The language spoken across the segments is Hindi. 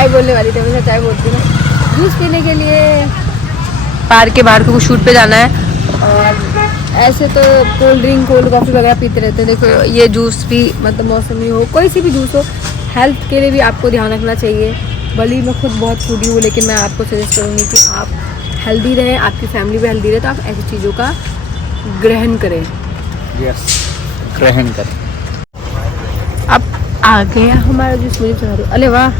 चाय बोलने वाली थी, हमेशा चाय बोलती हूँ ना। जूस पीने के लिए पार्क के बाहर को शूट पे जाना है, और ऐसे तो कोल्ड ड्रिंक कोल्ड कॉफ़ी वगैरह पीते रहते हैं। देखो ये जूस भी मतलब मौसमी हो, कोई सी भी जूस हो, हेल्थ के लिए भी आपको ध्यान रखना चाहिए। भले मैं खुद बहुत फूडी हूँ, लेकिन मैं आपको सजेस्ट करूँगी कि आप हेल्दी रहें, आपकी फैमिली भी हेल्दी रहे, तो आप ऐसी चीज़ों का ग्रहण करें। यस, ग्रहण करें। अब आ गया हमारा जूस, मुझे चला दो। अरे वाह,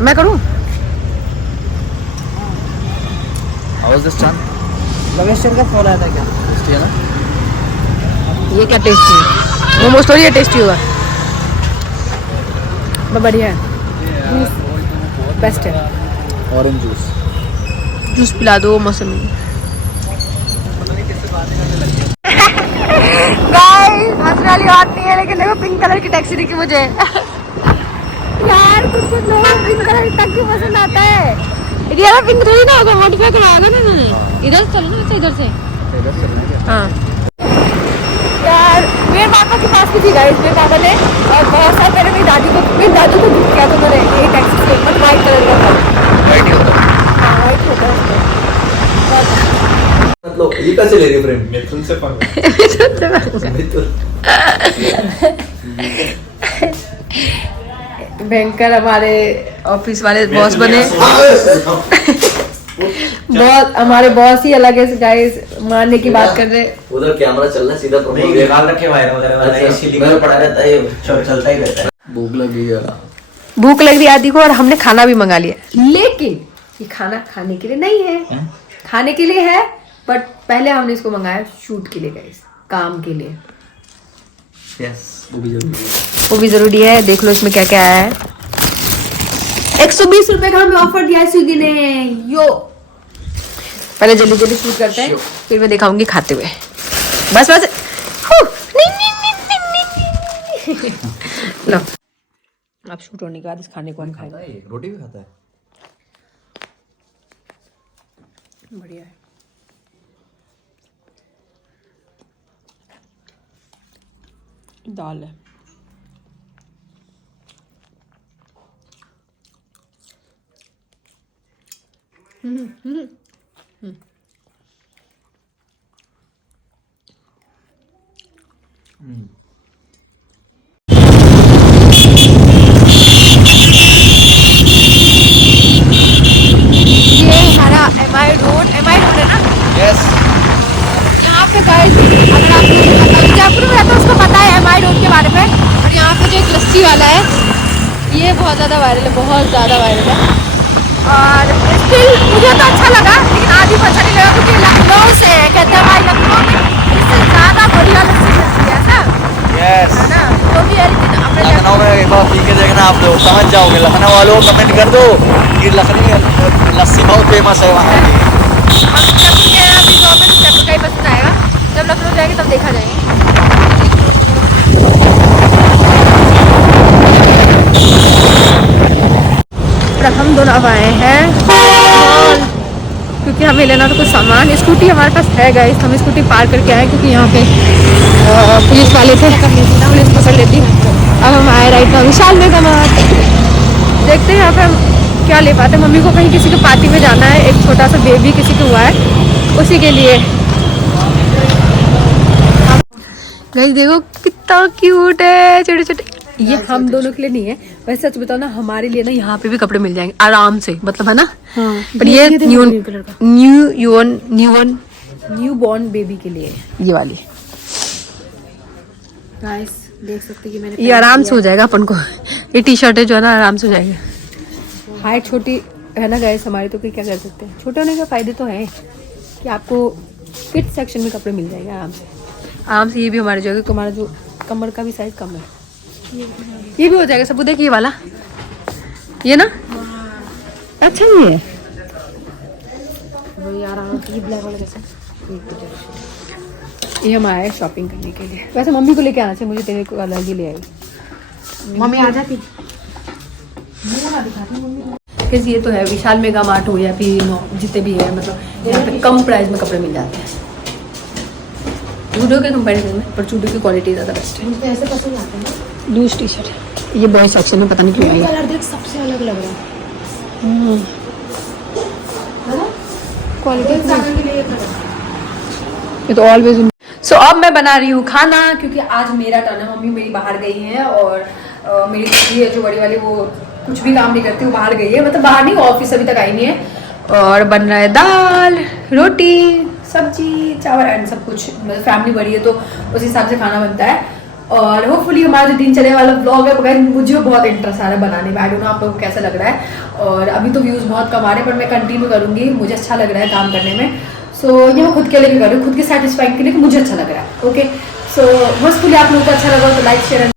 मैं करूँ? हाउ इज दिस चांद? लवेश का फोन आया था क्या? टेस्टी है ना? ये क्या टेस्टी है? मोमोज थोड़ी है टेस्टी होगा, बहुत बढ़िया है, बेस्ट है। Orange juice. जूस पिला दो मौसमी। गाइस हंसने वाली बात नहीं है, लेकिन देखो पिंक कलर की टैक्सी दिखी मुझे। यार कुछ कुछ लोगों को पिंक कलर की टैक्सी पसंद आता है। ये पिंक थोड़ी ना होगा, मॉडिफाई करवाएगा ना इन्होंने। इधर चलो ना, अच्छा इधर से। हाँ यार मेरे पापा के पास भी थी गाइस, मेरे पापा ने और बहुत साल पहले मेरी दादी को बुक किया था मैंने ये टैक्सी से, बट वाइट कलर का था। वाइट ही होता है। हाँ वाइट होता है। मतलब ये कैसे ले रही फ्रेंड? मिथुन से बैंकर हमारे ऑफिस वाले बॉस बने। बहुत हमारे बॉस ही अलग है गाइस, मानने की बात कर रहे। उधर कैमरा चल रहा है, सीधा नहीं निकाल रखे वायर उधर सीलिंग में पड़ा रहता है, चलता ही रहता है। भूख लगी है। भूख लग रही आदि को, और हमने खाना भी मंगा लिया, लेकिन ये खाना खाने के लिए नहीं है, खाने के लिए है, बट पहले हमने इसको मंगाया शूट के लिए गाइस, काम के लिए। यस, वो भी जरूरी है। वो भी जरूरी है। देख लो इसमें क्या क्या आया है। 120 रुपए का हमें ऑफर दिया है स्विगी ने। यो पहले जल्दी जल्दी शूट करते हैं, फिर मैं दिखाऊंगी खाते हुए। बस बस लो, आप शूट होने के बाद इस खाने को हम खाएंगे। रोटी भी खाता है। बढ़िया है। दाल है। ये हमारा MI रोड है ना? यस। यहाँ पे गाइस अगर आप जयपुर में रहते हो उसको पता है MI रोड के बारे में, और यहाँ पे जो एक लस्सी वाला है ये बहुत ज़्यादा वायरल है, बहुत ज़्यादा वायरल है। और स्टिल मुझे तो अच्छा लगा, लेकिन आदि को अच्छा नहीं लगा क्योंकि लखनऊ से है, कहते हैं भाई लखनऊ में इससे ज़्यादा बढ़िया लस्सी मिलती है ऐसा यस। है ना? तो भी है, लेकिन अपने लखनऊ में एक बार पी के देखना, आप लोग समझ जाओगे। लखनऊ वालों कमेंट कर दो कि लखनऊ लस्सी बहुत फेमस है वहाँ की। हम जयपुर के हैं अभी, तो हमें जयपुर का ही पसंद आएगा। जब लखनऊ जाएंगे तब देखा जाएगा। हम दोनों अब आए हैं क्योंकि हमें लेना था कुछ सामान। स्कूटी हमारे पास है गाइस, हम स्कूटी पार करके आए क्योंकि यहाँ पे पुलिस वाले थे, पुलिस पकड़ लेती। अब हम आए राइट नाउ विशाल मेगा मार्ट। देखते हैं यहाँ पे हम क्या ले पाते। मम्मी को कहीं किसी के पार्टी में जाना है, एक छोटा सा बेबी किसी को हुआ है, उसी के लिए। गाइस देखो कितना क्यूट है, छोटे छोटे। ये हम दोनों के लिए नहीं है, वैसे सच बताओ ना हमारे लिए ना यहाँ पे भी कपड़े मिल जाएंगे आराम से, मतलब है ना? हाँ, पर ये न्यू बॉर्न बेबी के लिए ये वाली। गाइस देख सकते कि मैंने ये आराम से हो जाएगा अपन को। ये टी शर्ट है जो है ना आराम से हो जाएगा। हाइट छोटी है ना गाइस हमारी, तो क्या कर सकते हैं। छोटे होने का फायदे तो है कि आपको किड्स सेक्शन में कपड़े मिल जाएंगे आराम से। ये भी हमारे जो है, तुम्हारा जो कमर का भी साइज कम है, ये भी हो जाएगा सब। देखिए वाला ये ना अच्छा ही है यार। ये ब्लैक वाला कैसा? ये हम आए शॉपिंग करने के लिए। वैसे मम्मी को लेके आना चाहिए, मुझे तेरे को अलग ही ले आई। मम्मी आ जाती। ये तो है विशाल मेगा मार्ट हो या फिर जितने भी है, मतलब यहाँ पे कम प्राइस में कपड़े मिल जाते हैं जूडो के कंपैरिजन में, पर जूडो की क्वालिटी ज़्यादा बेस्ट है। ऐसे पसंद आते हैं लूज टी शर्ट। ये बॉय सेक्शन में पता नहीं क्यों है। कलर देख सबसे अलग लग रहा है क्वालिटी सागर के लिए ये कलर ये तो ऑलवेज। सो अब मैं बना रही हूँ खाना, क्योंकि आज मेरा टर्न है। मम्मी मेरी बाहर गई हैं और मेरी दीदी है जो बड़ी वाली, वो कुछ भी काम नहीं करती, वो बाहर गई है, मतलब बाहर नहीं, ऑफिस अभी तक आई नहीं है। और बन रहा है दाल, रोटी, सब्जी, चावल एंड सब कुछ। मतलब फैमिली बड़ी है तो उस हिसाब से खाना बनता है। और होपफुली हमारा जो दिन चले वाला ब्लॉग है, गाइस मुझे बहुत इंटरेस्ट आ रहा है बनाने में। आई डोंट नो आप लोगों को कैसा लग रहा है। और अभी तो व्यूज़ बहुत कम आ रहे हैं, पर मैं कंटिन्यू करूँगी, मुझे अच्छा लग रहा है काम करने में। सो ये मैं खुद के लिए भी कर रही हूँ, खुद के सेटिस्फाइंग के लिए, मुझे अच्छा लग रहा है। ओके, सो होपफुली आप लोगों को अच्छा लगा तो लाइक शेयर